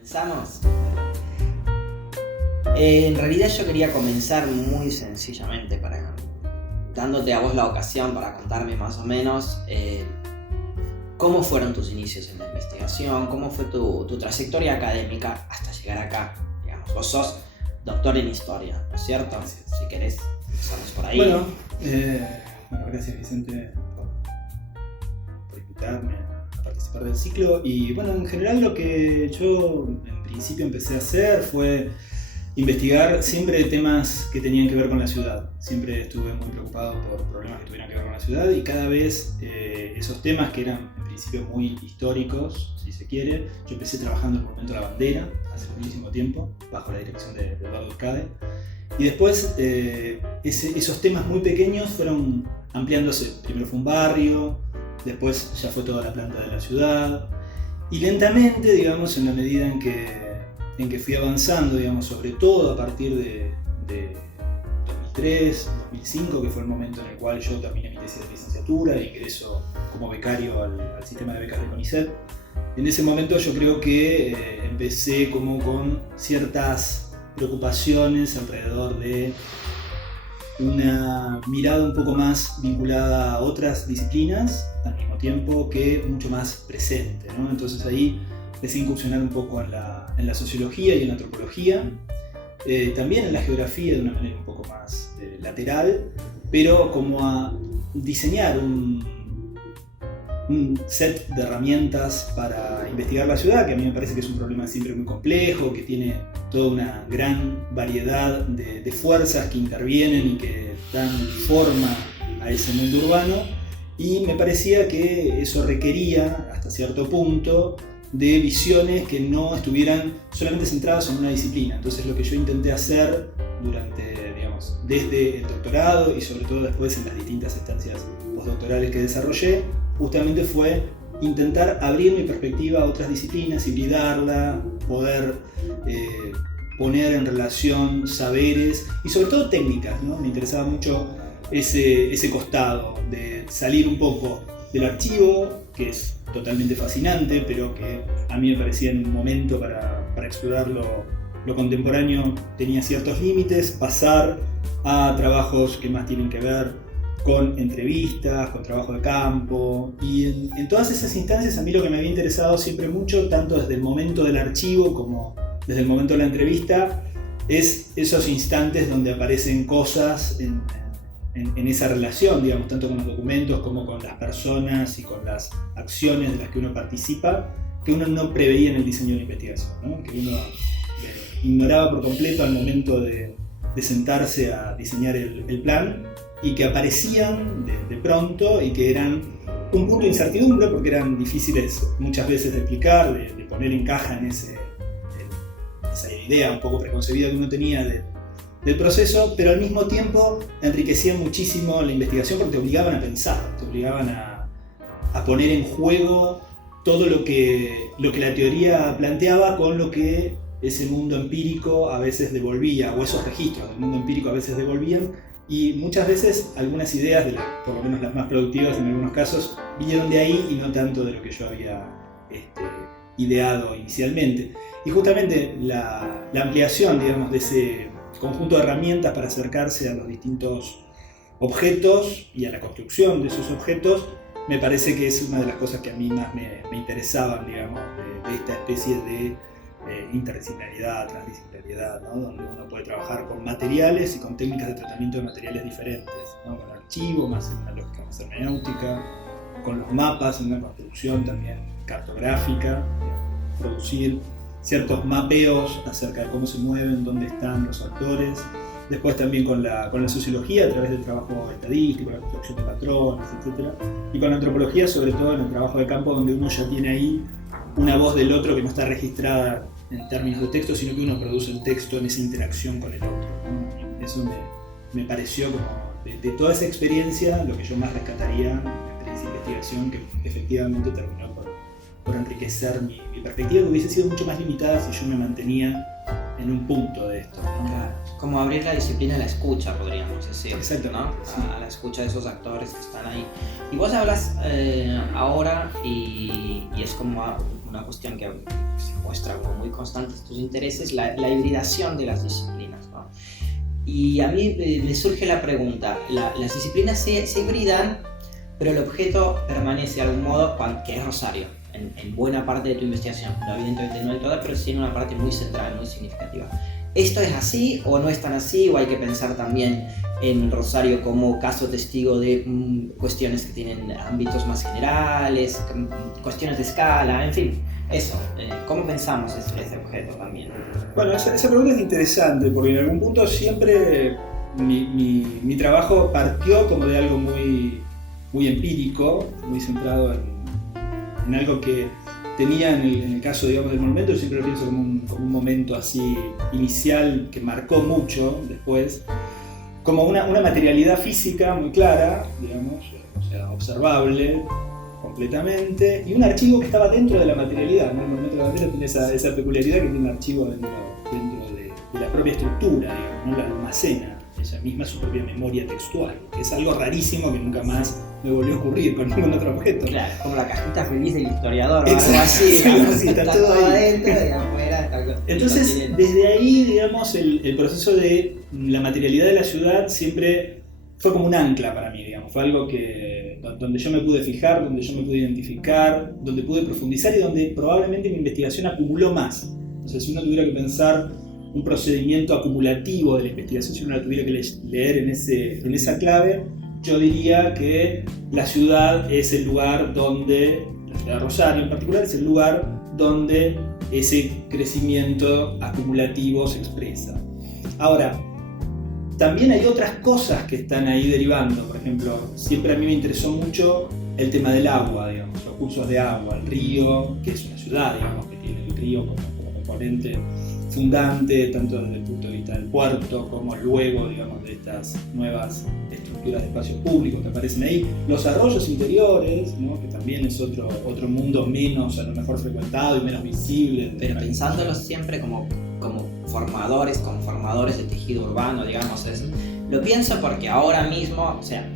¿Comenzamos? En realidad yo quería comenzar muy sencillamente dándote a vos la ocasión para contarme más o menos cómo fueron tus inicios en la investigación, cómo fue tu trayectoria académica hasta llegar acá. Digamos, vos sos doctor en historia, ¿no es cierto? Si querés, empezamos por ahí. Bueno, gracias Vicente por invitarme a participar del ciclo. Y bueno, en general lo que yo en principio empecé a hacer fue investigar siempre temas que tenían que ver con la ciudad. Siempre estuve muy preocupado por problemas que tuvieran que ver con la ciudad y cada vez esos temas que eran en principio muy históricos, si se quiere. Yo empecé trabajando en el Monumento a la Bandera hace muchísimo tiempo, bajo la dirección de Eduardo Urcade. Y después esos temas muy pequeños fueron ampliándose. Primero fue un barrio, después ya fue toda la planta de la ciudad. Y lentamente, digamos, en la medida en que fui avanzando, digamos, sobre todo a partir de 2003, 2005, que fue el momento en el cual yo terminé mi tesis de licenciatura e ingreso como becario al sistema de becas de CONICET. En ese momento yo creo que empecé como con ciertas preocupaciones alrededor de una mirada un poco más vinculada a otras disciplinas, al mismo tiempo que mucho más presente, ¿no? Entonces ahí empecé a incursionar un poco en la sociología y en la antropología, también en la geografía de una manera un poco más lateral, pero como a diseñar un set de herramientas para investigar la ciudad, que a mí me parece que es un problema siempre muy complejo, que tiene toda una gran variedad de fuerzas que intervienen y que dan forma a ese mundo urbano, y me parecía que eso requería, hasta cierto punto, de visiones que no estuvieran solamente centradas en una disciplina. Entonces lo que yo intenté hacer durante, digamos, desde el doctorado y sobre todo después en las distintas estancias postdoctorales que desarrollé, justamente fue intentar abrir mi perspectiva a otras disciplinas, hibridarla, poder poner en relación saberes y sobre todo técnicas, ¿no? Me interesaba mucho ese costado de salir un poco del archivo, que es totalmente fascinante, pero que a mí me parecía en un momento para explorar lo contemporáneo tenía ciertos límites, pasar a trabajos que más tienen que ver con entrevistas, con trabajo de campo, y en todas esas instancias a mí lo que me había interesado siempre mucho, tanto desde el momento del archivo como desde el momento de la entrevista, es esos instantes donde aparecen cosas en esa relación, digamos, tanto con los documentos como con las personas y con las acciones de las que uno participa, que uno no preveía en el diseño de la investigación, ¿no? Que uno ignoraba por completo al momento de sentarse a diseñar el plan, y que aparecían de pronto y que eran un punto de incertidumbre porque eran difíciles muchas veces de explicar, de poner en caja en esa idea un poco preconcebida que uno tenía del proceso, pero al mismo tiempo enriquecían muchísimo la investigación porque te obligaban a pensar, te obligaban a poner en juego todo lo que la teoría planteaba con lo que ese mundo empírico a veces devolvía, o esos registros del mundo empírico a veces devolvían, y muchas veces algunas ideas, por lo menos las más productivas en algunos casos, vinieron de ahí y no tanto de lo que yo había ideado inicialmente. Y justamente la ampliación, digamos, de ese conjunto de herramientas para acercarse a los distintos objetos y a la construcción de esos objetos, me parece que es una de las cosas que a mí más me interesaban, digamos, de esta especie de interdisciplinaridad, transdisciplinaridad, ¿no? Donde uno puede trabajar con materiales y con técnicas de tratamiento de materiales diferentes, ¿no? Con archivo, más en una lógica más hermenéutica, con los mapas, en una construcción también cartográfica, producir ciertos mapeos acerca de cómo se mueven, dónde están los actores. Después también con la sociología a través del trabajo estadístico, la construcción de patrones, etc. Y con la antropología, sobre todo en el trabajo de campo, donde uno ya tiene ahí una voz del otro que no está registrada en términos de texto, sino que uno produce el texto en esa interacción con el otro, ¿no? Eso me pareció como, de toda esa experiencia, lo que yo más rescataría en la experiencia de investigación, que efectivamente terminó por enriquecer mi perspectiva, que hubiese sido mucho más limitada si yo me mantenía en un punto de esto, ¿no? Claro. Como abrir la disciplina a la escucha, podríamos decir. Exactamente, ¿no? sí. A la escucha de esos actores que están ahí. Y vos hablas ahora y es como una cuestión que se muestra como muy constante en tus intereses, la hibridación de las disciplinas, ¿no? Y a mí me surge la pregunta, las disciplinas se hibridan, pero el objeto permanece de algún modo, que es Rosario, en buena parte de tu investigación, no, evidentemente no en toda, pero sí en una parte muy central, muy significativa. ¿Esto es así o no es tan así? ¿O hay que pensar también en Rosario como caso testigo de cuestiones que tienen ámbitos más generales, cuestiones de escala, en fin? Eso, ¿cómo pensamos ese objeto también? Bueno, esa pregunta es interesante porque en algún punto siempre mi trabajo partió como de algo muy, muy empírico, muy centrado en algo que tenía en el caso, digamos, del monumento. Yo siempre lo pienso como un momento así inicial que marcó mucho después, como una materialidad física muy clara, digamos, o sea, observable completamente, y un archivo que estaba dentro de la materialidad, ¿no? El monumento de la bandera tiene esa peculiaridad que tiene un archivo dentro de la propia estructura, digamos, ¿no? La almacena ella misma su propia memoria textual, que es algo rarísimo que nunca más me volvió a ocurrir con ningún otro objeto. Claro, como la cajita feliz del historiador, exacto, o algo así, algo así, está todo ahí. adentro y afuera está. Entonces, desde ahí, digamos, el proceso de la materialidad de la ciudad siempre fue como un ancla para mí, digamos, fue algo donde yo me pude fijar, donde yo me pude identificar, donde pude profundizar y donde probablemente mi investigación acumuló más. Entonces, si uno tuviera que pensar un procedimiento acumulativo de la investigación, si uno la tuviera que leer en esa clave, yo diría que la ciudad es el lugar donde, la ciudad de Rosario en particular, es el lugar donde ese crecimiento acumulativo se expresa. Ahora, también hay otras cosas que están ahí derivando. Por ejemplo, siempre a mí me interesó mucho el tema del agua, digamos, los cursos de agua, el río, que es una ciudad, digamos, que tiene el río como componente fundante, tanto desde el punto de vista del puerto como luego, digamos, de estas nuevas estructuras de espacios públicos que aparecen ahí. Los arroyos interiores, ¿no? Que también es otro mundo menos, a lo mejor frecuentado y menos visible. Pero pensándolos siempre como formadores de tejido urbano, digamos. Lo pienso porque ahora mismo, o sea,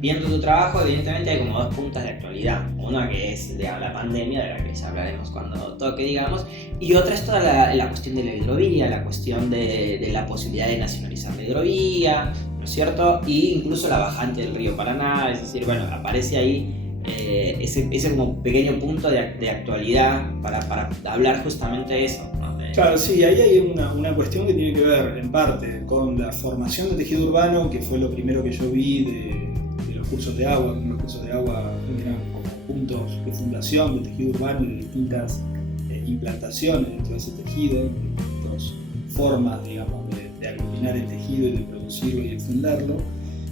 viendo tu trabajo, evidentemente hay como dos puntas de actualidad. Una que es la pandemia, de la que ya hablaremos cuando toque, digamos, y otra es toda la cuestión de la hidrovía, la cuestión de la posibilidad de nacionalizar la hidrovía, ¿no es cierto? Y incluso la bajante del río Paraná, es decir, bueno, aparece ahí ese como pequeño punto de actualidad para hablar justamente de eso, ¿no? Claro, sí, ahí hay una cuestión que tiene que ver en parte con la formación de tejido urbano, que fue lo primero que yo vi de los cursos de agua, los cursos de agua eran como puntos de fundación de tejido urbano y de distintas implantaciones dentro de ese tejido, de distintas formas, digamos, de aglutinar el tejido y de producirlo y extenderlo.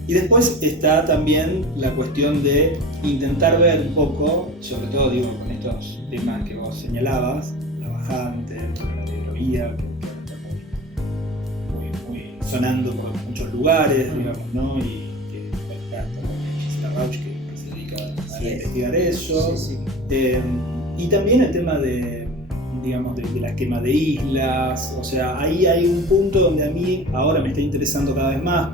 Y después está también la cuestión de intentar ver un poco, sobre todo digo con estos temas que vos señalabas, la bajante, la hidrovía, que está muy sonando por muchos lugares, digamos, ¿no? Y que está Gisela Rauch que se dedica a investigar eso. Sí, sí. Y también el tema de la quema de islas, o sea, ahí hay un punto donde a mí ahora me está interesando cada vez más,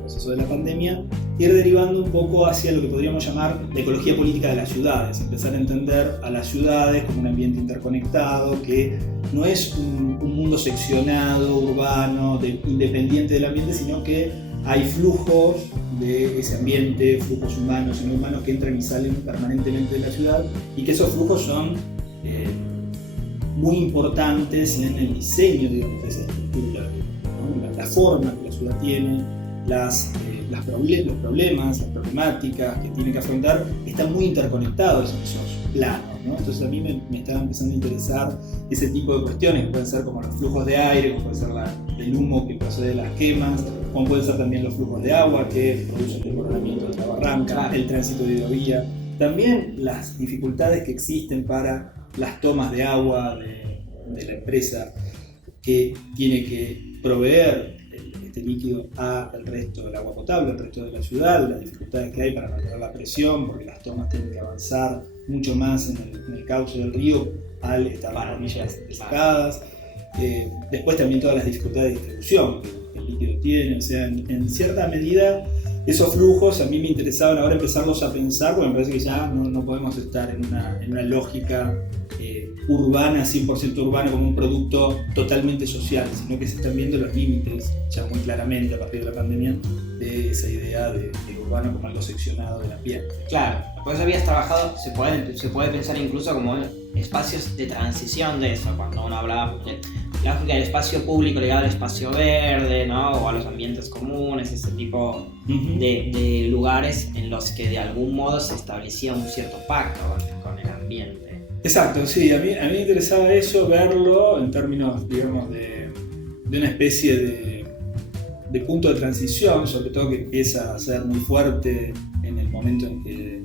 proceso de la pandemia, ir derivando un poco hacia lo que podríamos llamar la ecología política de las ciudades, empezar a entender a las ciudades como un ambiente interconectado, que no es un mundo seccionado, urbano, independiente del ambiente, sino que hay flujos de ese ambiente, flujos humanos y no humanos que entran y salen permanentemente de la ciudad, y que esos flujos son muy importantes en el diseño, digamos, de esa estructura, ¿no? La forma que la ciudad tiene, los problemas, las problemáticas que tiene que afrontar están muy interconectados en esos planos, ¿no? Entonces a mí me estaba empezando a interesar ese tipo de cuestiones que pueden ser como los flujos de aire, como puede ser el humo que procede de las quemas, como pueden ser también los flujos de agua que producen el desbordamiento de la barranca, el tránsito de hidrovía, también las dificultades que existen para las tomas de agua de la empresa que tiene que proveer este líquido al resto del agua potable, al resto de la ciudad, las dificultades que hay para mantener la presión, porque las tomas tienen que avanzar mucho más en el cauce del río al estar las orillas desecadas. Después también todas las dificultades de distribución que el líquido tiene, o sea, en cierta medida esos flujos a mí me interesaban ahora empezarlos a pensar, porque me parece que ya no podemos estar en una lógica urbana, 100% urbana, como un producto totalmente social, sino que se están viendo los límites ya muy claramente a partir de la pandemia de esa idea de urbano como algo seccionado de la piel. Claro, pues habías trabajado, se puede pensar incluso como espacios de transición de eso, cuando uno hablaba de la lógica del espacio público ligado al espacio verde, ¿no? O a los ambientes comunes, ese tipo de lugares en los que de algún modo se establecía un cierto pacto con el ambiente. Exacto, sí, a mí me interesaba eso, verlo en términos, digamos, de una especie de punto de transición, sobre todo que empieza a ser muy fuerte en el momento en que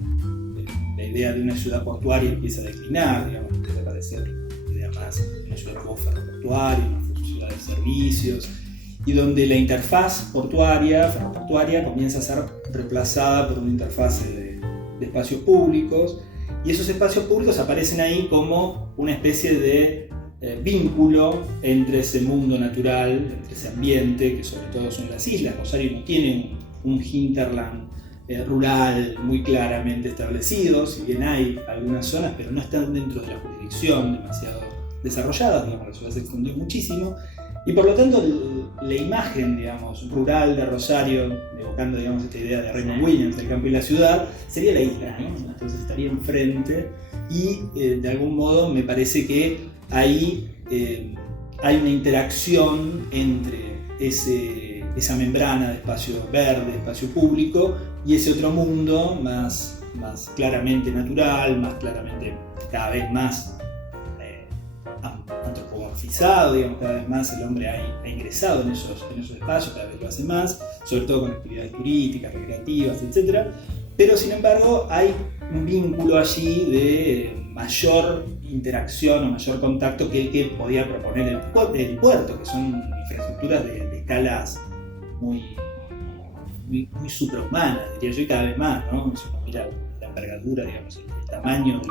la idea de una ciudad portuaria empieza a declinar, digamos, empieza a aparecer la idea más de una ciudad ferroportuaria, una ciudad de servicios, y donde la interfaz ferroportuaria comienza a ser reemplazada por una interfaz de espacios públicos, y esos espacios públicos aparecen ahí como una especie de vínculo entre ese mundo natural, entre ese ambiente, que sobre todo son las islas. Rosario no tiene un hinterland rural muy claramente establecido, si bien hay algunas zonas, pero no están dentro de la jurisdicción demasiado desarrolladas, digamos, la ciudad se extendió muchísimo, y por lo tanto la imagen, digamos, rural de Rosario, evocando, digamos, esta idea de Raymond Williams, del campo y la ciudad, sería la isla, ¿no? Entonces estaría enfrente, y de algún modo me parece que ahí hay una interacción entre esa membrana de espacio verde, espacio público, y ese otro mundo más claramente natural, más claramente cada vez más antropomorfizado, digamos, cada vez más el hombre ha ingresado en esos espacios, cada vez lo hace más, sobre todo con actividades turísticas, recreativas, etc. Pero sin embargo hay un vínculo allí de mayor interacción o mayor contacto que el que podía proponer el puerto, que son infraestructuras de escalas muy suprahumanas, diría yo, y cada vez más, ¿no? Si uno mira la envergadura, digamos, el tamaño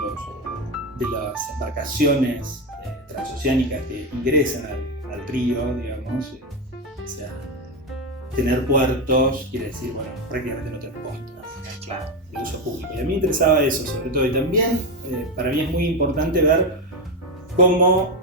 de las embarcaciones transoceánicas que ingresan al río, digamos, o sea, tener puertos quiere decir, bueno, prácticamente no tener costas, claro, de uso público. Y a mí me interesaba eso, sobre todo, y también para mí es muy importante ver cómo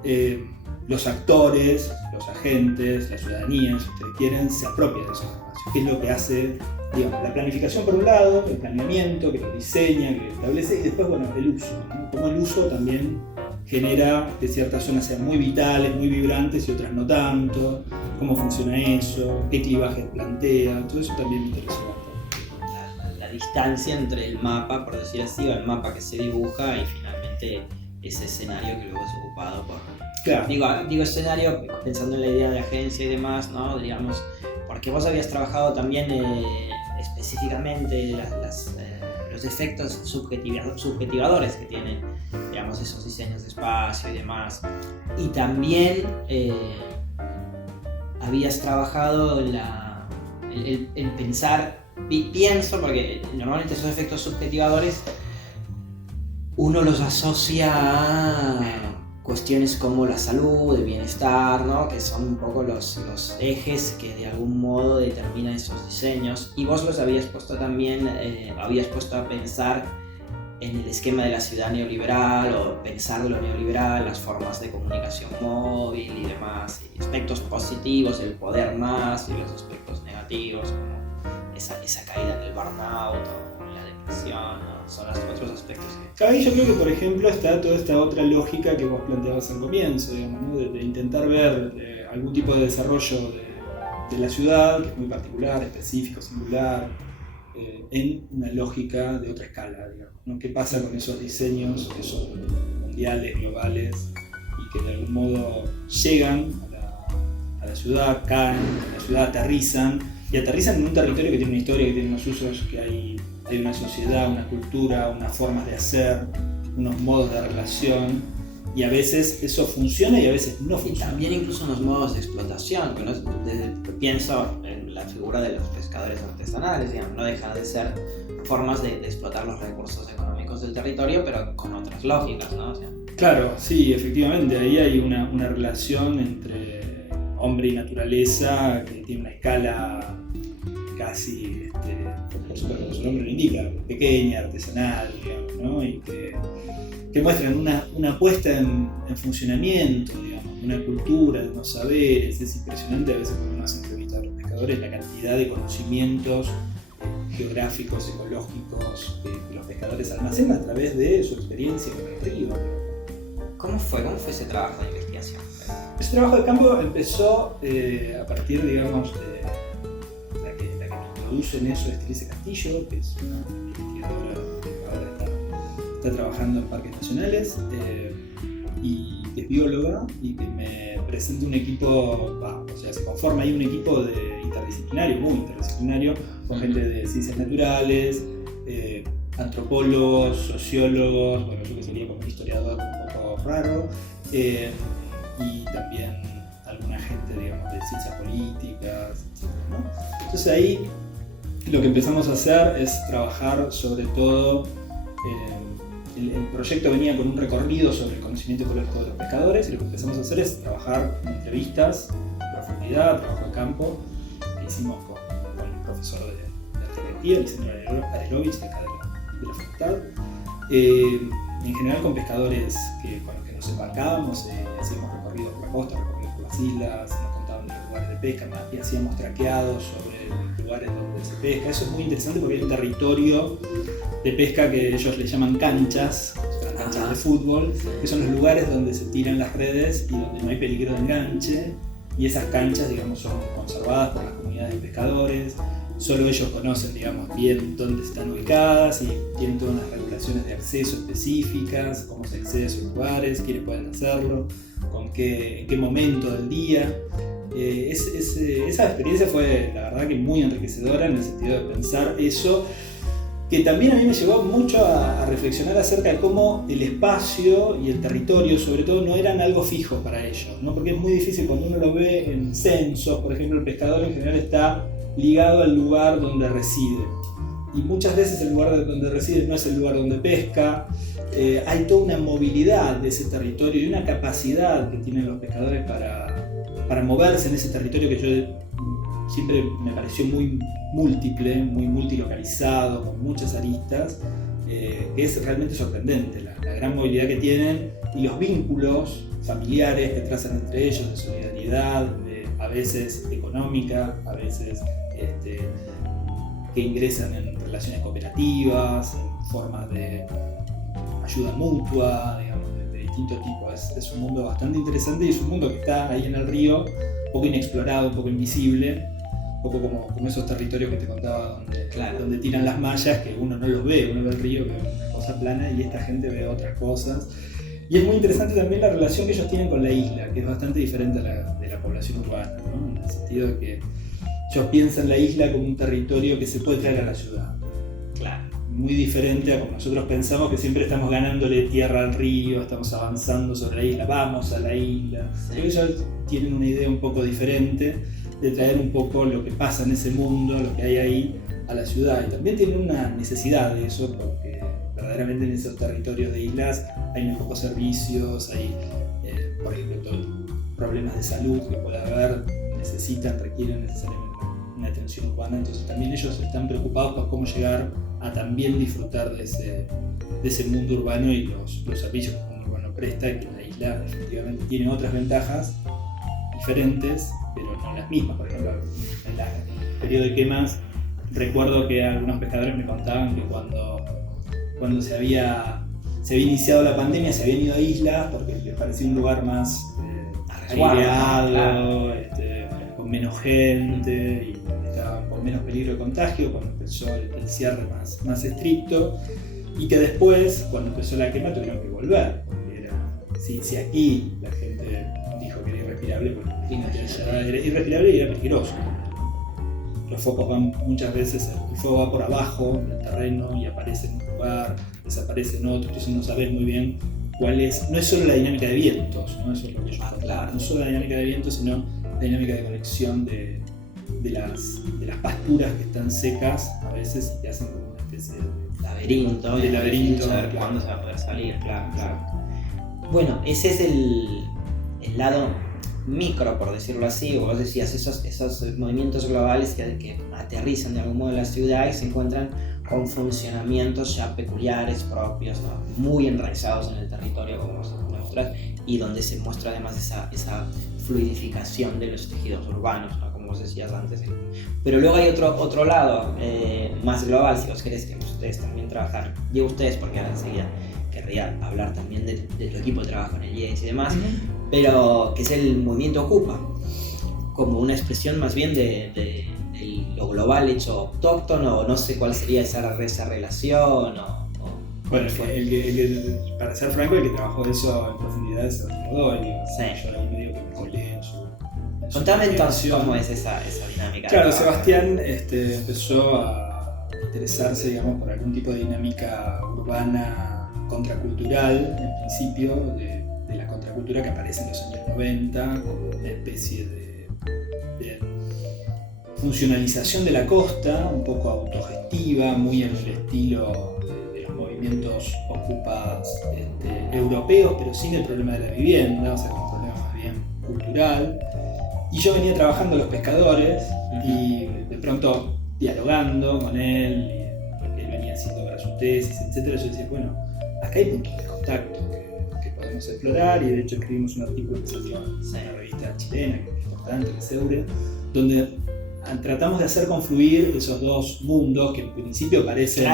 los actores, los agentes, la ciudadanía, si ustedes quieren, se apropia de esos espacios. ¿Qué es lo que hace, digamos, la planificación por un lado, el planeamiento, que lo diseña, que lo establece, y después, bueno, el uso, ¿no? Cómo el uso también genera que ciertas zonas sean muy vitales, muy vibrantes y otras no tanto, cómo funciona eso, qué clivajes plantea, todo eso también me interesó. La distancia entre el mapa, por decir así, o el mapa que se dibuja y finalmente ese escenario que luego es ocupado por... Claro. Digo escenario pensando en la idea de agencia y demás, ¿no? Digamos, porque vos habías trabajado también específicamente los efectos subjetivadores que tienen, digamos, esos diseños de espacio y demás. Y también habías trabajado en pensar, pienso, porque normalmente esos efectos subjetivadores uno los asocia a cuestiones como la salud, el bienestar, ¿no? Que son un poco los ejes que de algún modo determinan esos diseños, y vos los habías puesto también, habías puesto a pensar en el esquema de la ciudad neoliberal, o pensar lo neoliberal, las formas de comunicación móvil y demás, y aspectos positivos, el poder más, y los aspectos negativos, como esa caída en el burnout o la depresión, ¿no? Son los otros aspectos que... Ahí yo creo que, por ejemplo, está toda esta otra lógica que vos planteabas al comienzo, digamos, ¿no? de intentar ver algún tipo de desarrollo de la ciudad, que es muy particular, específico, singular, en una lógica de otra escala, digamos, ¿no? ¿Qué pasa con esos diseños que son mundiales, globales, y que de algún modo llegan a la ciudad, caen en la ciudad, aterrizan en un territorio que tiene una historia, que tiene unos usos, que hay una sociedad, una cultura, unas formas de hacer, unos modos de relación, y a veces eso funciona y a veces no funciona. Y también incluso unos modos de explotación, que pienso en la figura de los pescadores artesanales, digamos, no dejan de ser formas de explotar los recursos económicos del territorio, pero con otras lógicas, ¿no? O sea, claro, sí, efectivamente, ahí hay una relación entre hombre y naturaleza que tiene una escala casi, como su nombre lo indica, pequeña, artesanal, digamos, ¿no? Y que muestran una puesta en funcionamiento, digamos, una cultura, de unos saberes. Es impresionante a veces cuando uno hace entrevistas a los pescadores la cantidad de conocimientos geográficos, ecológicos que los pescadores almacenan a través de su experiencia con el río. ¿Cómo fue ese trabajo de investigación? Ese trabajo de campo empezó a partir, digamos, de la que me introduce en eso es Teresa Castillo, que es una investigadora que ahora está trabajando en parques nacionales y que es bióloga, y que me presenta un equipo, o sea, se conforma ahí un equipo interdisciplinario, muy interdisciplinario, con gente de ciencias naturales, antropólogos, sociólogos, bueno, yo que sería como un historiador un poco raro, y también alguna gente, digamos, de ciencias políticas, etc., ¿no? Entonces ahí lo que empezamos a hacer es trabajar sobre todo, el proyecto venía con un recorrido sobre el conocimiento ecológico de los pescadores, y lo que empezamos a hacer es trabajar en entrevistas en profundidad, trabajo de campo, que hicimos con el profesor de arqueología, Lisandro Arelovich, de acá de la facultad, en general con pescadores con los que nos embarcábamos, hacíamos recorridos por la costa, recorridos por las islas, nos contaban de los lugares de pesca, y hacíamos traqueados sobre los lugares donde se pesca. Eso es muy interesante porque hay un territorio de pesca que ellos le llaman canchas, canchas de fútbol, que son los lugares donde se tiran las redes y donde no hay peligro de enganche, y esas canchas, digamos, son conservadas por las comunidades de pescadores. Solo ellos conocen, digamos, bien dónde están ubicadas y tienen todas unas regulaciones de acceso específicas, cómo se accede a esos lugares, quiénes pueden hacerlo, en qué momento del día. Esa experiencia fue, la verdad, que muy enriquecedora en el sentido de pensar eso, que también a mí me llevó mucho a reflexionar acerca de cómo el espacio y el territorio, sobre todo, no eran algo fijo para ellos, ¿no? Porque es muy difícil cuando uno lo ve en censos. Por ejemplo, el pescador en general está ligado al lugar donde reside, y muchas veces el lugar donde reside no es el lugar donde pesca. Hay toda una movilidad de ese territorio y una capacidad que tienen los pescadores para moverse en ese territorio, que yo siempre me pareció muy múltiple, muy multilocalizado, con muchas aristas, que es realmente sorprendente la gran movilidad que tienen y los vínculos familiares que trazan entre ellos, de solidaridad, a veces económica, a veces que ingresan en relaciones cooperativas, en formas de ayuda mutua, digamos, de distinto tipo. Es un mundo bastante interesante, y es un mundo que está ahí en el río, un poco inexplorado, un poco invisible, un poco como esos territorios que te contaba donde tiran las mallas, que uno no los ve, uno ve el río, ve una cosa plana, y esta gente ve otras cosas. Y es muy interesante también la relación que ellos tienen con la isla, que es bastante diferente a la de la población urbana, ¿no? En el sentido de que ellos piensan la isla como un territorio que se puede traer a la ciudad. Claro. Muy diferente a como nosotros pensamos, que siempre estamos ganándole tierra al río, estamos avanzando sobre la isla, vamos a la isla. Sí. Ellos tienen una idea un poco diferente de traer un poco lo que pasa en ese mundo, lo que hay ahí, a la ciudad. Y también tienen una necesidad de eso, porque verdaderamente en esos territorios de islas hay muy pocos servicios, hay, por ejemplo, problemas de salud que puede haber, requieren necesariamente una atención urbana. Entonces también ellos están preocupados por cómo llegar a también disfrutar de ese mundo urbano y los servicios que el mundo urbano presta, y que la isla efectivamente tiene otras ventajas diferentes, pero no las mismas. Por ejemplo, en el periodo de quemas, recuerdo que algunos pescadores me contaban que cuando se había iniciado la pandemia se habían ido a islas porque les parecía un lugar más aireado, con menos gente, y estaban con menos peligro de contagio cuando empezó el cierre más estricto, y que después, cuando empezó la quema, tuvieron que volver, porque si aquí la gente dijo que era irrespirable, porque era irrespirable y era peligroso. Los focos van muchas veces, el fuego va por abajo en el terreno y aparece en un lugar, desaparece en otro, entonces no sabes muy bien cuál es. No es solo la dinámica de vientos, ¿no? Eso es lo que yo claro. No solo la dinámica de vientos, sino la dinámica de conexión de las pasturas que están secas a veces, y hacen como una especie de laberinto. Saber cuándo se va a poder salir, claro. Bueno, ese es el lado micro, por decirlo así, o vos decías, esos movimientos globales que aterrizan de algún modo en la ciudad y se encuentran con funcionamientos ya peculiares, propios, ¿no? Muy enraizados en el territorio, como vos mostrás, y donde se muestra además esa fluidificación de los tejidos urbanos, ¿no? Como vos decías antes. Pero luego hay otro lado más global, si vos querés, que ustedes también trabajar, digo ustedes porque ahora enseguida querría hablar también de tu equipo de trabajo en el IES y demás, pero que es el movimiento Ocupa, como una expresión más bien de lo global hecho autóctono, o no sé cuál sería esa relación, bueno, para ser franco, el que trabajó eso en profundidad es Sebastián Godoy. Sí. Yo ahí medio que me colé en su Contame entonces cómo es esa dinámica. Claro, Sebastián empezó a interesarse, digamos, por algún tipo de dinámica urbana contracultural, en principio, de la contracultura que aparece en los años 90, como una especie de funcionalización de la costa, un poco autogestiva, muy en el estilo de los movimientos ocupas europeos, pero sin el problema de la vivienda, o sea, con un problema más bien cultural. Y yo venía trabajando los pescadores y de pronto dialogando con él, lo que él venía haciendo para su tesis, etc. Yo decía, bueno, acá hay puntos de contacto que podemos explorar, y de hecho escribimos un artículo que salió en una revista chilena, que es importante, que es Eure, donde tratamos de hacer confluir esos dos mundos que en principio parecen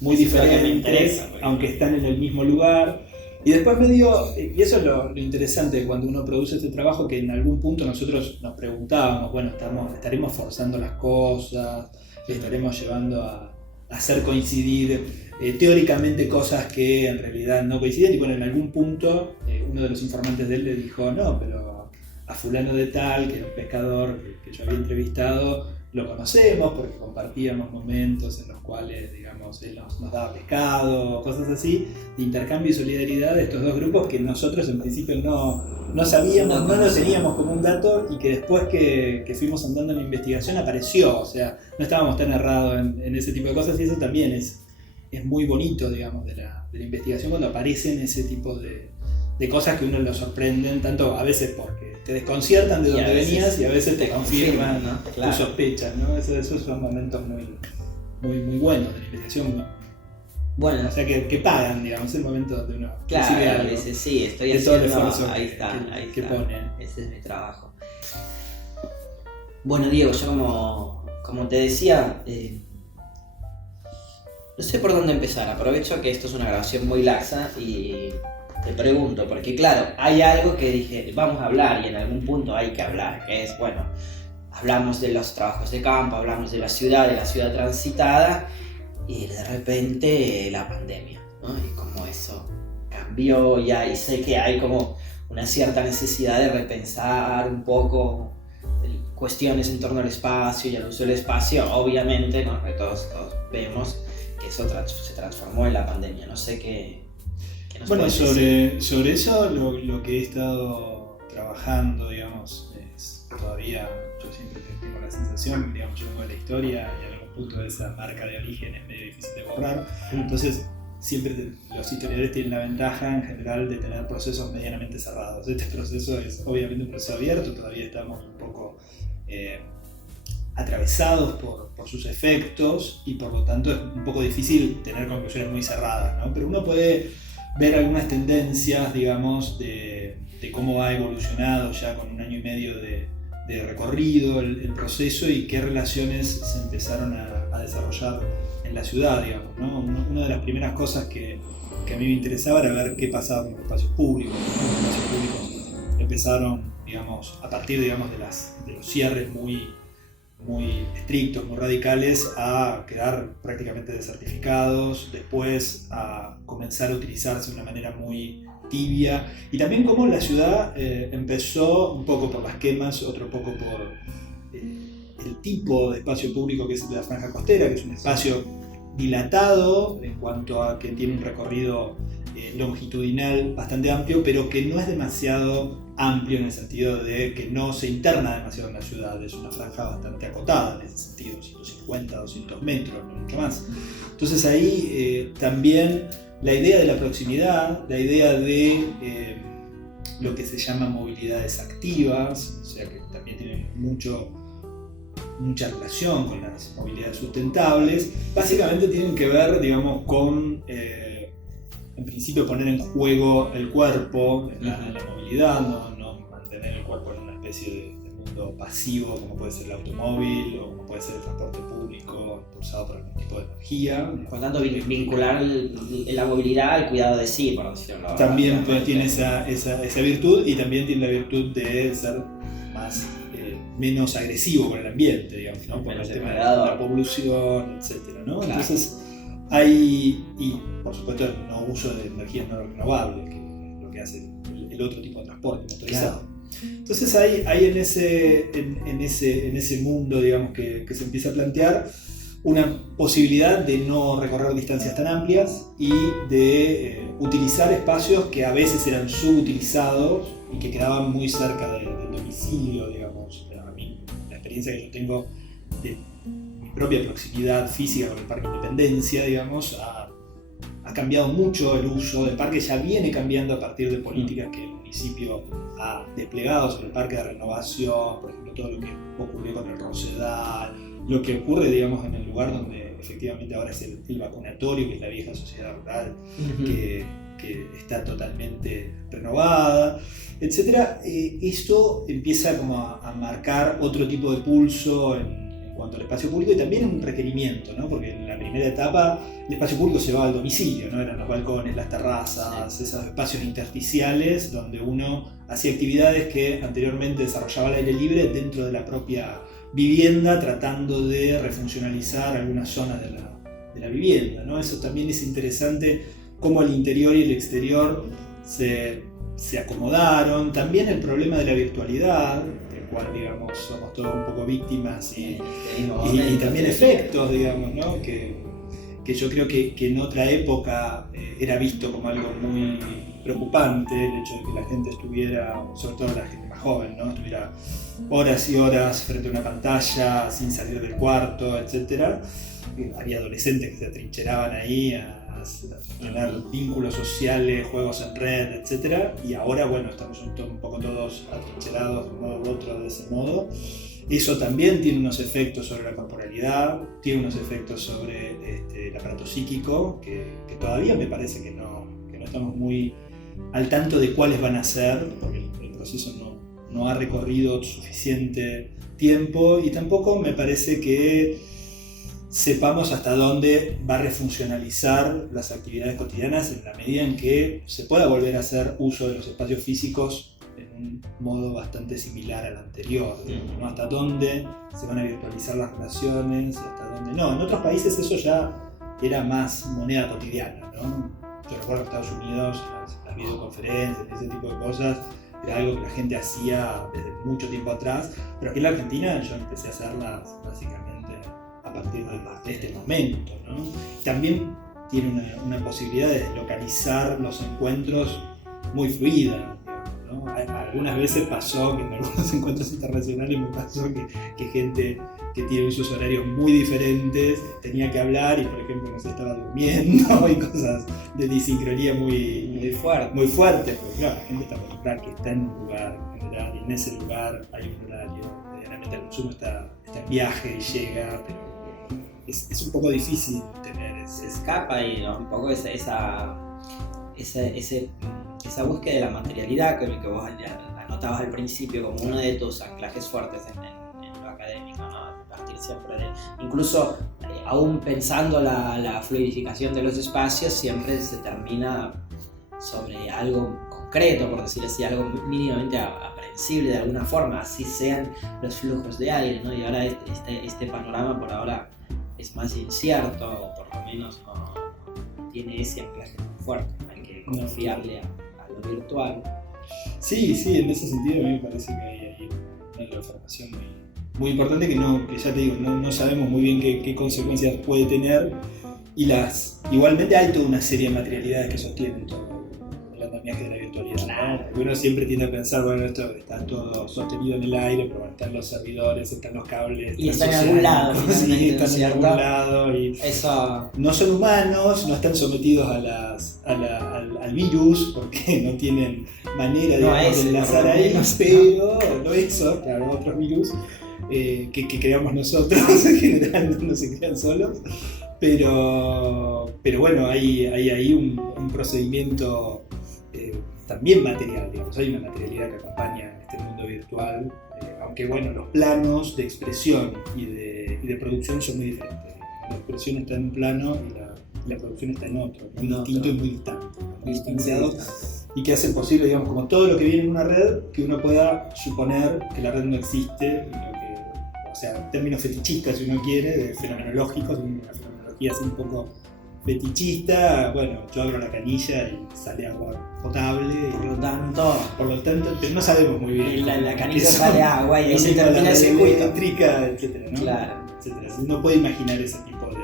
muy diferentes, aunque están en el mismo lugar. Y después y eso es lo interesante cuando uno produce este trabajo, que en algún punto nosotros nos preguntábamos, bueno, estaremos forzando las cosas, estaremos llevando a hacer coincidir teóricamente cosas que en realidad no coinciden. Y bueno, en algún punto uno de los informantes de él le dijo, no, pero a fulano de tal, que era un pescador que yo había entrevistado, lo conocemos porque compartíamos momentos en los cuales, digamos, él nos daba pescado, cosas así, de intercambio y solidaridad de estos dos grupos que nosotros en principio no sabíamos, no lo teníamos como un dato, y que después que fuimos andando en la investigación apareció. O sea, no estábamos tan errados en ese tipo de cosas, y eso también es muy bonito, digamos, de la investigación, cuando aparecen ese tipo de cosas que uno lo sorprenden, tanto a veces porque te desconciertan de donde venías, y a veces te confirman, ¿no? Claro. Tus sospechas, ¿no? Esos son momentos muy buenos de la investigación. Bueno, o sea, que pagan, digamos, el momento donde uno recibe algo. Dice, sí, estoy de haciendo, todo el esfuerzo ahí está. que ponen. Ese es mi trabajo. Bueno, Diego, yo como te decía, no sé por dónde empezar. Aprovecho que esto es una grabación muy laxa y te pregunto, porque claro, hay algo que dije, vamos a hablar, y en algún punto hay que hablar, que es, bueno, hablamos de los trabajos de campo, hablamos de la ciudad transitada, y de repente la pandemia, ¿no? Y como eso cambió ya, y sé que hay como una cierta necesidad de repensar un poco cuestiones en torno al espacio y al uso del espacio, obviamente, ¿no? Que todos vemos que eso se transformó en la pandemia. No sé qué bueno, sobre eso lo que he estado trabajando, digamos, es todavía, yo siempre tengo la sensación, digamos, yo vengo de la historia y a algún punto esa marca de origen es medio difícil de borrar. Entonces siempre los historiadores tienen la ventaja en general de tener procesos medianamente cerrados. Este proceso es obviamente un proceso abierto, todavía estamos un poco atravesados por sus efectos, y por lo tanto es un poco difícil tener conclusiones muy cerradas, ¿no? Pero uno puede ver algunas tendencias, digamos, de cómo ha evolucionado ya con 1 año y medio de recorrido el proceso, y qué relaciones se empezaron a desarrollar en la ciudad, digamos, ¿no? Una de las primeras cosas que a mí me interesaba era ver qué pasaba con los espacios públicos, ¿no? Los espacios públicos empezaron, digamos, a partir, digamos, de los cierres muy estrictos, muy radicales, a quedar prácticamente desertificados, después a comenzar a utilizarse de una manera muy tibia, y también cómo la ciudad empezó un poco por las quemas, otro poco por el tipo de espacio público que es la franja costera, que es un espacio dilatado en cuanto a que tiene un recorrido longitudinal bastante amplio, pero que no es demasiado amplio en el sentido de que no se interna demasiado en la ciudad. Es una franja bastante acotada en ese sentido, 150, 200 metros, no mucho más. Entonces ahí también la idea de la proximidad, la idea de lo que se llama movilidades activas, o sea que también tienen mucha relación con las movilidades sustentables. Básicamente tienen que ver, digamos, con, en principio, poner en juego el cuerpo en la movilidad, no mantener el cuerpo en una especie de mundo pasivo, como puede ser el automóvil o como puede ser el transporte público impulsado por algún tipo de energía. Por tanto, vincular la movilidad al cuidado de sí, por decirlo. También tiene esa virtud, y también tiene la virtud de ser menos agresivo con el ambiente, digamos, ¿no? Por el tema de la polución, etcétera, ¿no? Claro. Entonces hay, y por supuesto el no uso de energías no renovables, que es lo que hace el otro tipo de transporte motorizado. Claro. Entonces hay en ese mundo, digamos, que se empieza a plantear una posibilidad de no recorrer distancias tan amplias y de utilizar espacios que a veces eran subutilizados y que quedaban muy cerca del domicilio, digamos. A mí, la experiencia que yo tengo de mi propia proximidad física con el Parque Independencia, digamos, ha cambiado mucho el uso del parque, ya viene cambiando a partir de políticas que el municipio ha desplegado sobre el parque de renovación, por ejemplo, todo lo que ocurrió con el Rosedal, lo que ocurre, digamos, en el lugar donde efectivamente ahora es el vacunatorio, que es la vieja sociedad rural, que está totalmente renovada, etc. Esto empieza como a marcar otro tipo de pulso en cuanto al espacio público, y también un requerimiento, ¿no? Porque en la primera etapa el espacio público se va al domicilio, ¿no? Eran los balcones, las terrazas, esos espacios intersticiales donde uno hacía actividades que anteriormente desarrollaba al aire libre dentro de la propia vivienda, tratando de refuncionalizar algunas zonas de la vivienda, ¿no? Eso también es interesante, cómo el interior y el exterior se acomodaron. También el problema de la virtualidad, del cual, digamos, somos todos un poco víctimas, y también efectos, digamos, ¿no? Que yo creo que en otra época era visto como algo muy preocupante, el hecho de que la gente estuviera, sobre todo la gente más joven, ¿no? Estuviera horas y horas frente a una pantalla sin salir del cuarto, etc. Había adolescentes que se atrincheraban ahí a tener vínculos sociales, juegos en red, etc. Y ahora, bueno, estamos un poco todos atrincherados de un modo u otro de ese modo. Eso también tiene unos efectos sobre la corporalidad, tiene unos efectos sobre el aparato psíquico, que todavía me parece que no estamos muy al tanto de cuáles van a ser, porque el proceso no ha recorrido suficiente tiempo, y tampoco me parece que sepamos hasta dónde va a refuncionalizar las actividades cotidianas en la medida en que se pueda volver a hacer uso de los espacios físicos en un modo bastante similar al anterior, ¿no? Hasta dónde se van a virtualizar las relaciones, hasta dónde no. En otros países eso ya era más moneda cotidiana, ¿no? Yo recuerdo que en Estados Unidos las videoconferencias, ese tipo de cosas, era algo que la gente hacía desde mucho tiempo atrás, pero aquí en la Argentina yo empecé a hacerlas básicamente a partir de este momento, ¿no? También tiene una posibilidad de localizar los encuentros muy fluida, ¿no? Algunas veces pasó que en algunos encuentros internacionales me pasó que gente que tiene usos horarios muy diferentes tenía que hablar y, por ejemplo, no se estaba durmiendo y cosas de disincronía muy fuertes, porque claro, la gente está acostumbrada que está en un lugar general, y en ese lugar hay un horario, generalmente el consumo está en viaje y llega, pero es un poco difícil tener se escapa, y ¿no? Un poco esa búsqueda de la materialidad que vos anotabas al principio como uno de tus anclajes fuertes en lo académico, ¿no? Partir siempre de, incluso aún pensando la fluidificación de los espacios, siempre se termina sobre algo concreto, por decir así, algo mínimamente aprehensible de alguna forma, así sean los flujos de aire, ¿no? Y ahora este panorama por ahora es más incierto, o por lo menos no tiene ese anclaje tan fuerte, hay que confiarle a lo virtual. Sí, en ese sentido a mí me parece que hay ahí una transformación muy importante que ya te digo, no sabemos muy bien qué consecuencias puede tener, y igualmente hay toda una serie de materialidades que sostienen todo el andamiaje andamiaje de la virtualidad, Claro. ¿no? Porque uno siempre tiende a pensar, bueno, esto está todo sostenido en el aire, pero bueno, están los servidores, están los cables. Y están en algún lado, sí, finalmente, están en ¿cierto? algún lado. Y Eso. no son humanos, no están sometidos al virus, porque no tienen manera No digamos, es, de enlazar por lo ahí, menos, pero no eso, claro, otros virus que creamos nosotros, en general no se crean solos. Pero bueno, hay ahí un procedimiento también material, digamos, hay una materialidad que acompaña este mundo virtual, aunque bueno, los planos de expresión y de producción son muy diferentes. La expresión está en un plano y la producción está en otro, muy distinto y muy distante, muy distanciado, y que hacen posible, digamos, como todo lo que viene en una red, que uno pueda suponer que la red no existe, o sea, en términos fetichistas, si uno quiere, de fenomenológicos, una fenomenología así un poco fetichista. Bueno, yo abro la canilla y sale agua potable, por lo tanto, pero no sabemos muy bien. La canilla sale agua y ahí se termina el circuito eléctrica, etcétera, ¿no? Claro. Etcétera. Uno puede imaginar ese tipo de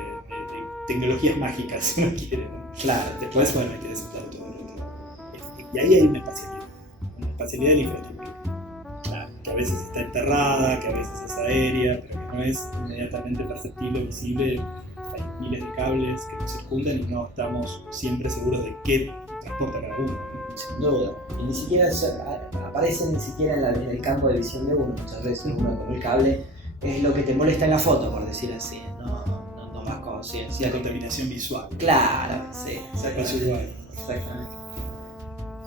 tecnologías mágicas, si uno quiere, ¿no? Claro. Después, bueno, hay que desatar todo lo otro. Y ahí hay una espacialidad de la infraestructura. Claro. Que a veces está enterrada, que a veces es aérea, pero que no es inmediatamente perceptible, visible. Hay miles de cables que nos circundan y no estamos siempre seguros de qué transporta cada uno. Sin duda. Y ni siquiera aparecen ni siquiera en el campo de visión de uno. Muchas veces uno con el cable es lo que te molesta en la foto, por decir así. No tomas conciencia. La contaminación visual. Claro, sí. Exactamente.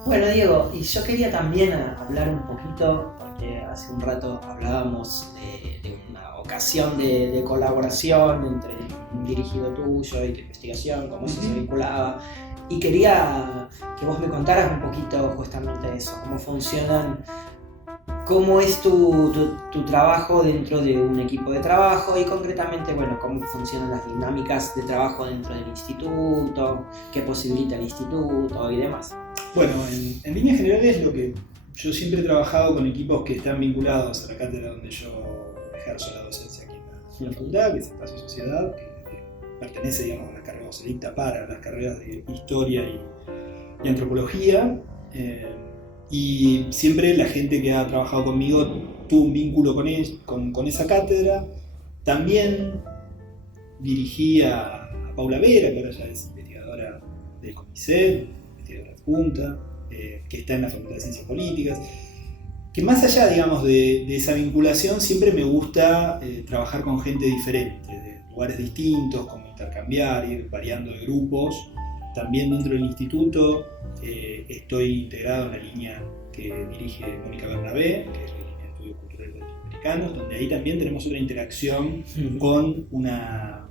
Bueno, Diego, y yo quería también hablar un poquito, porque hace un rato hablábamos de una ocasión de colaboración entre un dirigido tuyo y tu investigación, cómo eso se vinculaba, y quería que vos me contaras un poquito justamente eso, cómo funcionan, cómo es tu trabajo dentro de un equipo de trabajo y concretamente, bueno, cómo funcionan las dinámicas de trabajo dentro del instituto, qué posibilita el instituto y demás. Bueno, en líneas generales, lo que yo siempre he trabajado con equipos que están vinculados a la cátedra donde yo ejerzo la docencia aquí en la facultad, que es Espacio y Sociedad, que pertenece, digamos, a la carrera, se dicta para las carreras de Historia y Antropología. Y siempre la gente que ha trabajado conmigo tuvo un vínculo con esa cátedra. También dirigí a Paula Vera, que ahora ya es investigadora del CONICET, investigadora adjunta, que está en la Facultad de Ciencias Políticas. Que más allá, digamos, de esa vinculación, siempre me gusta trabajar con gente diferente, de lugares distintos, como intercambiar, ir variando de grupos. También dentro del instituto estoy integrado en la línea que dirige Mónica Bernabé, que es la línea de Estudios Culturales Latinoamericanos, donde ahí también tenemos otra interacción con una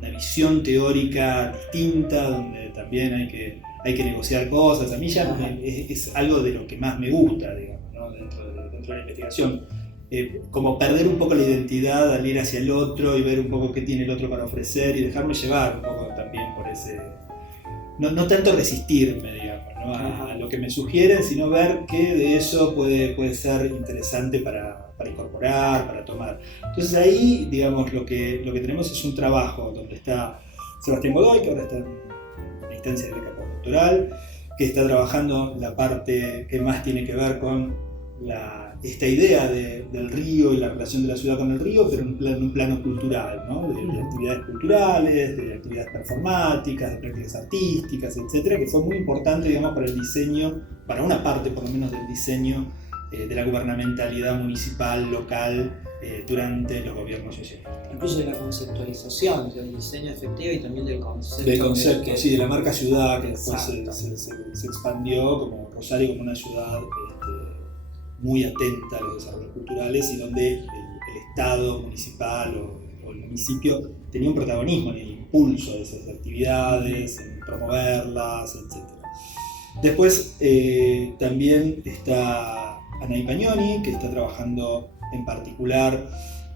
visión teórica distinta, donde también hay que negociar cosas. A mí ya es algo de lo que más me gusta, digamos, ¿no? dentro de la investigación. Como perder un poco la identidad al ir hacia el otro y ver un poco qué tiene el otro para ofrecer y dejarme llevar un poco también por ese... No tanto resistirme, digamos, ¿no? a lo que me sugieren, sino ver qué de eso puede ser interesante para incorporar, para tomar. Entonces ahí, digamos, lo que tenemos es un trabajo donde está Sebastián Godoy, que ahora está en la instancia de beca postdoctoral, que está trabajando la parte que más tiene que ver con esta idea del río y la relación de la ciudad con el río, pero en un plano cultural, ¿no? de actividades culturales, de actividades performáticas, de prácticas artísticas, etcétera, que fue muy importante, digamos, para el diseño, para una parte por lo menos del diseño de la gubernamentalidad municipal, local, durante los gobiernos socialistas. Incluso de la conceptualización, del diseño efectivo y también del concepto. Del concepto, sí, de la marca ciudad, que después se expandió como Rosario como una ciudad muy atenta a los desarrollos culturales y donde el Estado municipal o el municipio tenía un protagonismo en el impulso de esas actividades, en promoverlas, etc. Después también está Anaí Pagnoni, que está trabajando en particular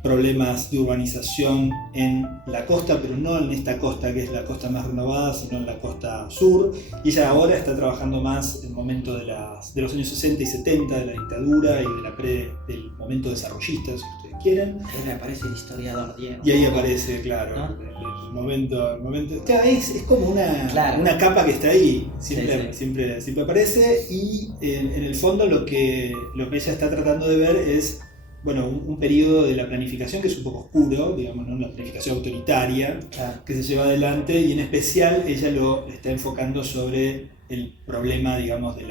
problemas de urbanización en la costa, pero no en esta costa que es la costa más renovada, sino en la costa sur. Y ella ahora está trabajando más en el momento de los años 60 y 70, de la dictadura y del momento desarrollista, si ustedes quieren. Ahí aparece el historiador Diego. Y ahí aparece, claro, ¿no? el momento. Claro, es como una capa que está ahí, siempre aparece. Y en el fondo lo que ella está tratando de ver es, bueno, un periodo de la planificación que es un poco oscuro, digamos, ¿no? Una planificación autoritaria, claro, que se lleva adelante, y en especial ella lo está enfocando sobre el problema, digamos, de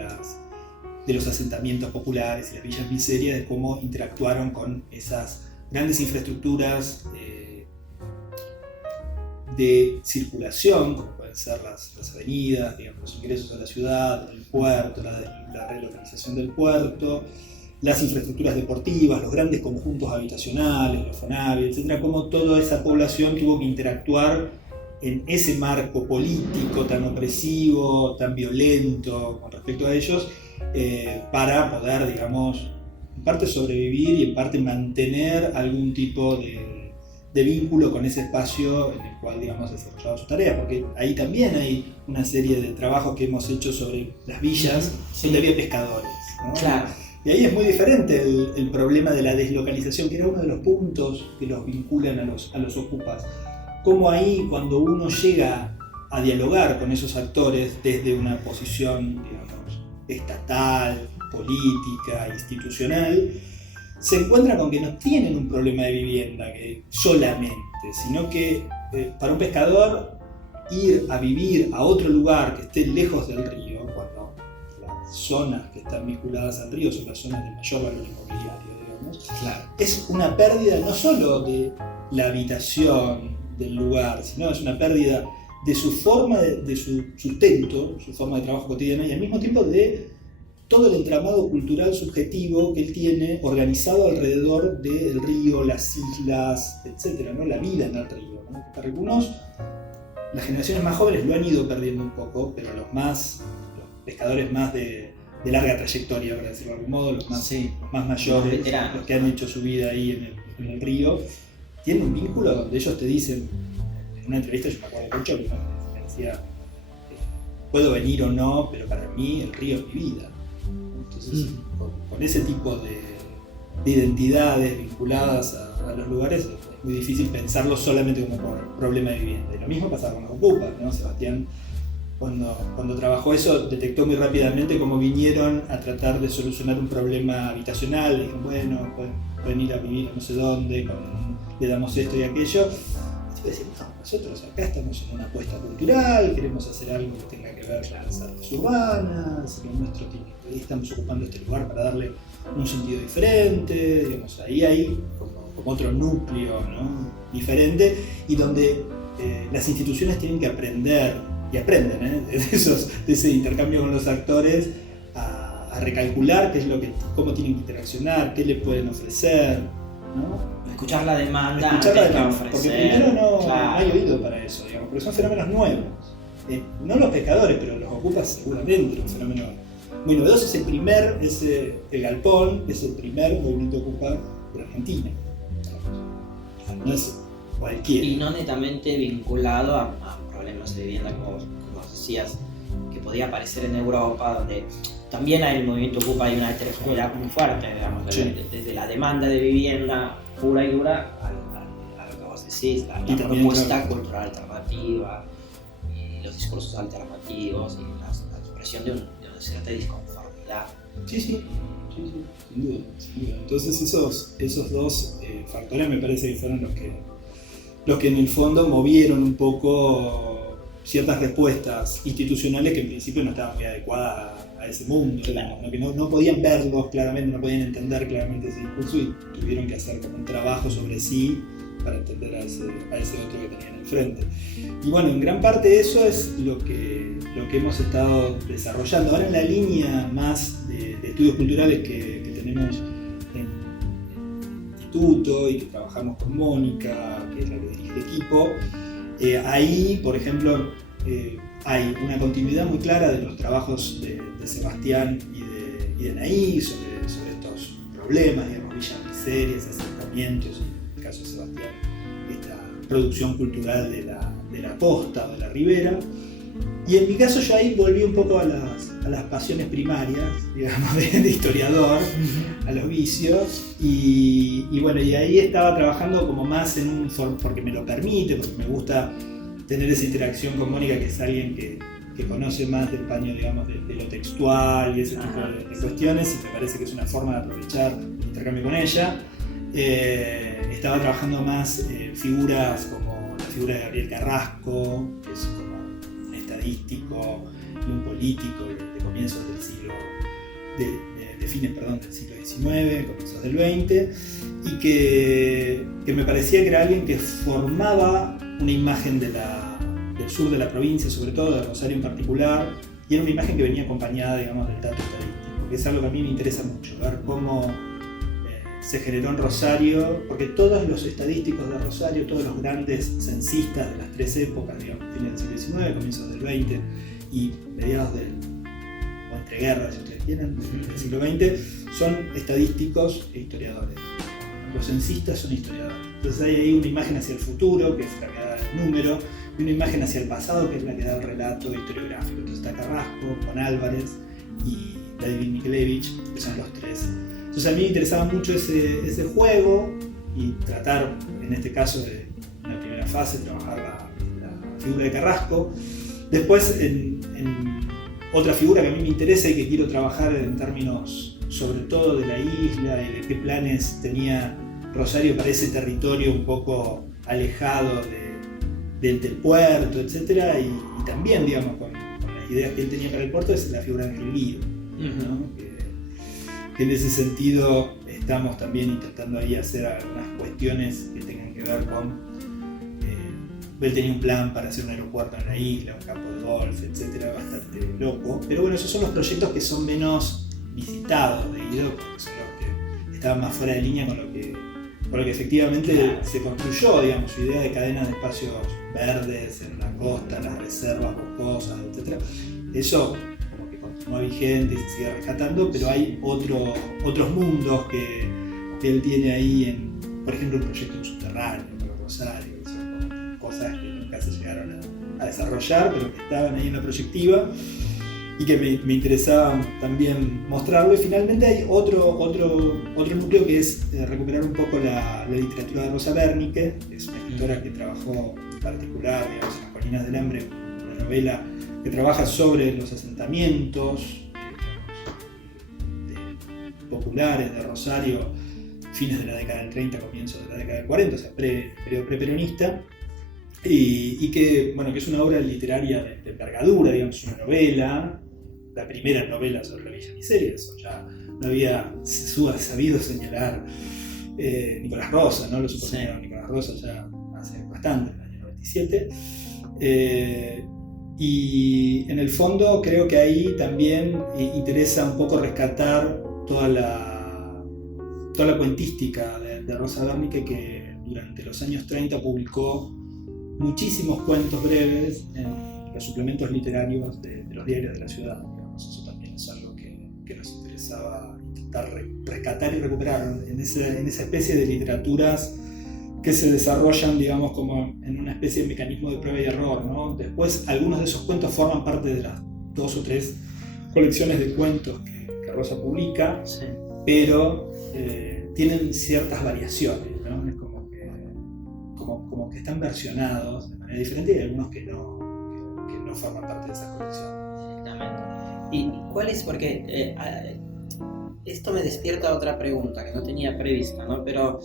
los asentamientos populares y las villas miserias, de cómo interactuaron con esas grandes infraestructuras de circulación, como pueden ser las avenidas, digamos, los ingresos a la ciudad, el puerto, la relocalización del puerto, las infraestructuras deportivas, los grandes conjuntos habitacionales, los Fonavi, etc. Cómo toda esa población tuvo que interactuar en ese marco político tan opresivo, tan violento con respecto a ellos, para poder, digamos, en parte sobrevivir y en parte mantener algún tipo de vínculo con ese espacio en el cual, digamos, desarrollaba su tarea, porque ahí también hay una serie de trabajos que hemos hecho sobre las villas, sí, donde había pescadores, ¿no? Claro. Y ahí es muy diferente el problema de la deslocalización, que era uno de los puntos que los vinculan a los ocupas. Cómo ahí, cuando uno llega a dialogar con esos actores desde una posición, digamos, estatal, política, institucional, se encuentra con que no tienen un problema de vivienda solamente, sino que para un pescador ir a vivir a otro lugar que esté lejos del río, cuando las zonas que están vinculadas al río son las zonas de mayor valor inmobiliario, digamos, claro, es una pérdida no solo de la habitación del lugar, sino es una pérdida de su forma de su sustento, su forma de trabajo cotidiano, y al mismo tiempo de todo el entramado cultural subjetivo que él tiene organizado alrededor del río, las islas, etc., ¿no? La vida en el río, ¿no? Para algunos, las generaciones más jóvenes lo han ido perdiendo un poco, pero los pescadores más de larga trayectoria, para decirlo de algún modo, los más mayores, los que han hecho su vida ahí en el río, tienen un vínculo donde ellos te dicen, en una entrevista yo me acuerdo mucho, que me decía, puedo venir o no, pero para mí el río es mi vida. Entonces, con ese tipo de identidades vinculadas a los lugares, es muy difícil pensarlo solamente como por problema de vivienda. Y lo mismo pasaba con los ocupas, ¿no? Sebastián, cuando trabajó eso, detectó muy rápidamente cómo vinieron a tratar de solucionar un problema habitacional. Dijeron, bueno, pueden ir a vivir no sé dónde, le damos esto y aquello. Y decían, no, nosotros acá estamos en una apuesta cultural, queremos hacer algo que tenga que ver con las artes urbanas, y estamos ocupando este lugar para darle un sentido diferente, digamos, ahí hay como otro núcleo, ¿no? Diferente, y donde las instituciones tienen que aprender, y aprenden, de ese intercambio con los actores, a recalcular cómo tienen que interaccionar, qué le pueden ofrecer, ¿no? Escuchar la demanda antes que ofrecer. Porque primero no hay oído para eso, digamos, porque son fenómenos nuevos. No los pescadores, pero los ocupas seguramente, un fenómeno muy novedoso. El galpón es el primer movimiento ocupa de Argentina. No es cualquiera. Y no netamente vinculado a problemas de vivienda, como decías, que podía aparecer en Europa, donde también hay el movimiento ocupa, hay una heterogeneidad muy fuerte, digamos, sí, desde la demanda de vivienda pura y dura a lo que vos decís, la propuesta cultural alternativa, y los discursos alternativos y la expresión de una cierta disconformidad. Sí, sin duda. Entonces esos dos factores me parece que fueron los que en el fondo movieron un poco ciertas respuestas institucionales que en principio no estaban muy adecuadas a ese mundo, claro, ¿no? Que no podían verlos claramente, no podían entender claramente ese discurso, y tuvieron que hacer como un trabajo sobre sí para entender a ese otro que tenían enfrente. Y bueno, en gran parte eso es lo que hemos estado desarrollando. Ahora en la línea más de estudios culturales que tenemos en el instituto y que trabajamos con Mónica, que es la que dirige el equipo, ahí, por ejemplo, hay una continuidad muy clara de los trabajos de Sebastián y de Naí sobre estos problemas, digamos, villas miserias, asentamientos, caso de Sebastián, esta producción cultural de la costa, de la ribera. Y en mi caso yo ahí volví un poco a las pasiones primarias, digamos, de historiador, a los vicios, y bueno, y ahí estaba trabajando como más en un porque me lo permite, porque me gusta tener esa interacción con Mónica, que es alguien que conoce más del paño, digamos, de lo textual y ese tipo de cuestiones, y me parece que es una forma de aprovechar el intercambio con ella. Estaba trabajando más figuras como la figura de Gabriel Carrasco, que es como un estadístico y un político de comienzos del siglo, de fines del siglo XIX, comienzos del XX, y que me parecía que era alguien que formaba una imagen del sur de la provincia, sobre todo de Rosario en particular, y era una imagen que venía acompañada, digamos, del dato estadístico, que es algo que a mí me interesa mucho, ver cómo se generó en Rosario, porque todos los estadísticos de Rosario, todos los grandes censistas de las tres épocas, digamos, fines del siglo XIX, comienzos del XX y mediados o entreguerras, si ustedes quieren, del siglo XX, son estadísticos e historiadores. Los censistas son historiadores. Entonces hay ahí una imagen hacia el futuro, que es la que da el número, y una imagen hacia el pasado, que es la que da el relato historiográfico. Entonces está Carrasco, con Álvarez y David Mikelevich, que son los tres. Entonces a mí me interesaba mucho ese juego y tratar, en este caso, de una primera fase, trabajar la figura de Carrasco. Después, en otra figura que a mí me interesa y que quiero trabajar en términos sobre todo de la isla y de qué planes tenía Rosario para ese territorio un poco alejado del puerto, etc. Y también, digamos, con las ideas que él tenía para el puerto, es la figura de Ángel Guido, ¿no? Que en ese sentido estamos también intentando ahí hacer algunas cuestiones que tengan que ver con él tenía un plan para hacer un aeropuerto en la isla, un campo de golf, etcétera, bastante loco. Pero bueno, esos son los proyectos que son menos visitados de Guido, porque son los que estaban más fuera de línea con lo que efectivamente se construyó, digamos, su idea de cadenas de espacios verdes en la costa, las reservas boscosas, etcétera. Eso como que continúa vigente y se sigue rescatando, pero hay otros mundos que él tiene ahí, por ejemplo, un proyecto subterráneo para Rosario. Cosas que nunca se llegaron a desarrollar, pero que estaban ahí en la proyectiva y que me interesaba también mostrarlo. Y finalmente hay otro núcleo, que es recuperar un poco la literatura de Rosa Bernicke, que es una escritora que trabajó en particular, digamos, en Las Colinas del Hambre, una novela que trabaja sobre los asentamientos populares de Rosario, fines de la década del 30, comienzos de la década del 40, o sea, periodo preperonista. Y que es una obra literaria de envergadura, digamos, una novela, la primera novela sobre la Villa Miseria. Eso ya no había sabido señalar Nicolás Rosa, ¿no? Lo supo señalar Nicolás Rosa ya hace bastante, en el año 97. Y en el fondo creo que ahí también interesa un poco rescatar toda la cuentística de Rosa Bernicke, que durante los años 30 publicó muchísimos cuentos breves en los suplementos literarios de los diarios de la ciudad, digamos. Eso también es algo que nos interesaba intentar rescatar y recuperar en esa especie de literaturas que se desarrollan, digamos, como en una especie de mecanismo de prueba y error, ¿no? Después, algunos de esos cuentos forman parte de las 2 o 3 colecciones de cuentos que Rosa publica, pero tienen ciertas variaciones, ¿no? Es como que están versionados de manera diferente, y hay algunos que no forman parte de esa colección. Exactamente. ¿Y cuál es? Porque esto me despierta otra pregunta que no tenía prevista, ¿no? Pero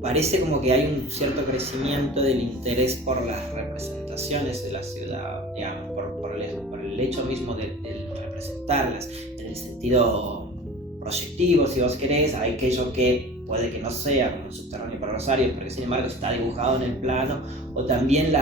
parece como que hay un cierto crecimiento del interés por las representaciones de la ciudad, digamos, por el hecho mismo de representarlas, en el sentido proyectivo, si vos querés, hay aquello que puede que no sea como un subterráneo para Rosario, pero que sin embargo está dibujado en el plano, o también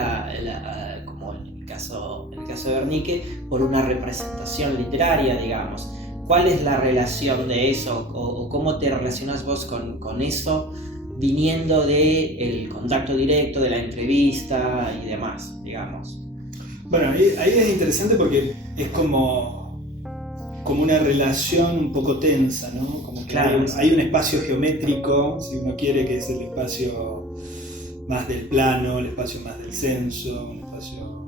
como en el caso de Bernicke, por una representación literaria, digamos. ¿Cuál es la relación de eso, o cómo te relacionas vos con eso, viniendo del contacto directo, de la entrevista y demás, digamos? Bueno, ahí es interesante porque es como como una relación un poco tensa, ¿no? Como que Claro, hay un espacio geométrico, si uno quiere, que es el espacio más del plano, el espacio más del censo, un espacio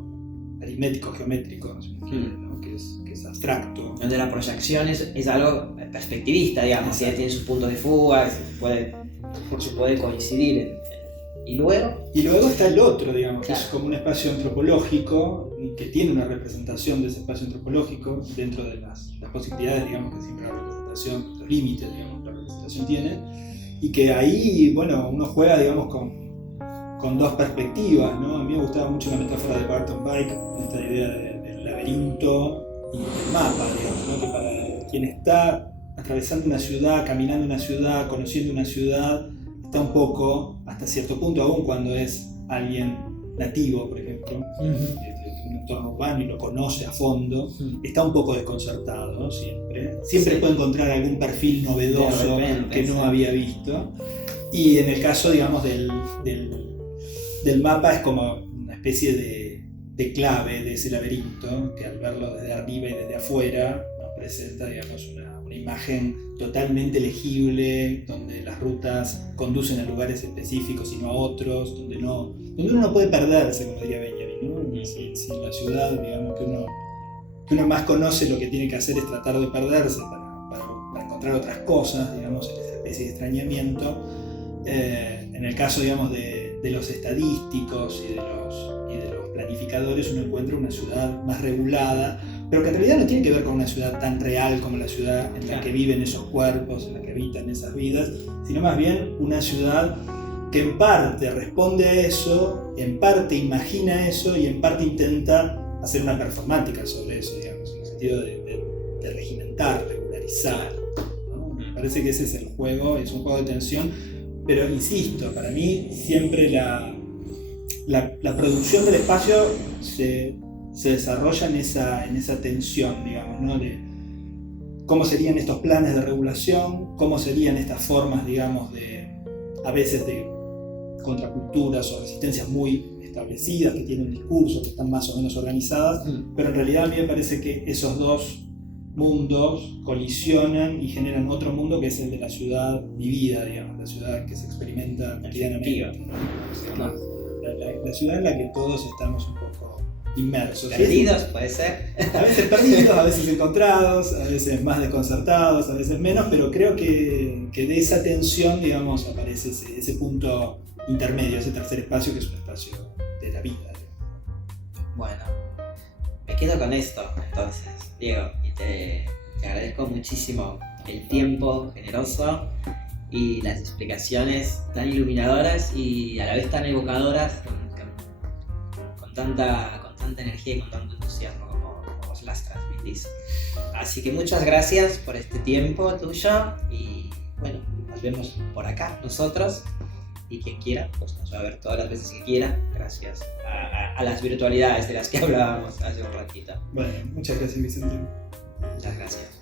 aritmético, geométrico, si uno quiere, ¿no? que es abstracto. Donde la proyección es algo perspectivista, digamos, que tiene sus puntos de fuga, que se puede coincidir. ¿Y luego está el otro, digamos, claro, que es como un espacio antropológico y que tiene una representación de ese espacio antropológico dentro de las posibilidades, digamos, que siempre la representación, los límites, digamos, la representación tiene, y que ahí, bueno, uno juega, digamos, con dos perspectivas, ¿no? A mí me gustaba mucho la metáfora de Barton Pike, esta idea del laberinto y del mapa, digamos, ¿no? Que para quien está atravesando una ciudad, caminando una ciudad, conociendo una ciudad, está un poco, hasta cierto punto, aún cuando es alguien nativo, por ejemplo, de un entorno urbano y lo conoce a fondo, está un poco desconcertado, ¿no? Siempre puede encontrar algún perfil novedoso que no había visto. Y en el caso, digamos, del mapa es como una especie de clave de ese laberinto que al verlo desde arriba y desde afuera nos presenta, digamos, una imagen totalmente legible, donde las rutas conducen a lugares específicos y no a otros, donde uno no puede perderse, como diría Benjamin, ¿no? Si en la ciudad, digamos, que uno más conoce, lo que tiene que hacer es tratar de perderse para encontrar otras cosas, digamos, en esa especie de extrañamiento. En el caso, digamos, de los estadísticos y de los planificadores, uno encuentra una ciudad más regulada, pero que en realidad no tiene que ver con una ciudad tan real como la ciudad en la que viven esos cuerpos, en la que habitan esas vidas, sino más bien una ciudad que en parte responde a eso, en parte imagina eso y en parte intenta hacer una performática sobre eso, digamos, en el sentido de regimentar, regularizar, ¿no? Me parece que ese es el juego, es un juego de tensión, pero insisto, para mí siempre la producción del espacio se desarrolla en esa tensión, digamos, ¿no? De cómo serían estos planes de regulación, cómo serían estas formas, digamos, a veces de contraculturas o resistencias muy establecidas, que tienen discursos, que están más o menos organizadas, pero en realidad a mí me parece que esos dos mundos colisionan y generan otro mundo que es el de la ciudad vivida, digamos, la ciudad que se experimenta cotidianamente, ¿no? La ciudad en la que todos estamos un poco inmersos. Perdidos, puede ser. A veces perdidos, a veces encontrados, a veces más desconcertados, a veces menos, pero creo que de esa tensión, digamos, aparece ese punto intermedio, ese tercer espacio que es un espacio de la vida. Bueno, me quedo con esto entonces, Diego, y te agradezco muchísimo el tiempo generoso y las explicaciones tan iluminadoras y a la vez tan evocadoras, con tanta energía y con tanto entusiasmo como vos las transmitís. Así que muchas gracias por este tiempo tuyo y bueno, nos vemos por acá nosotros y quien quiera, pues nos va a ver todas las veces que quiera, gracias a las virtualidades de las que hablábamos hace un ratito. Bueno, muchas gracias, Vicente. Muchas gracias.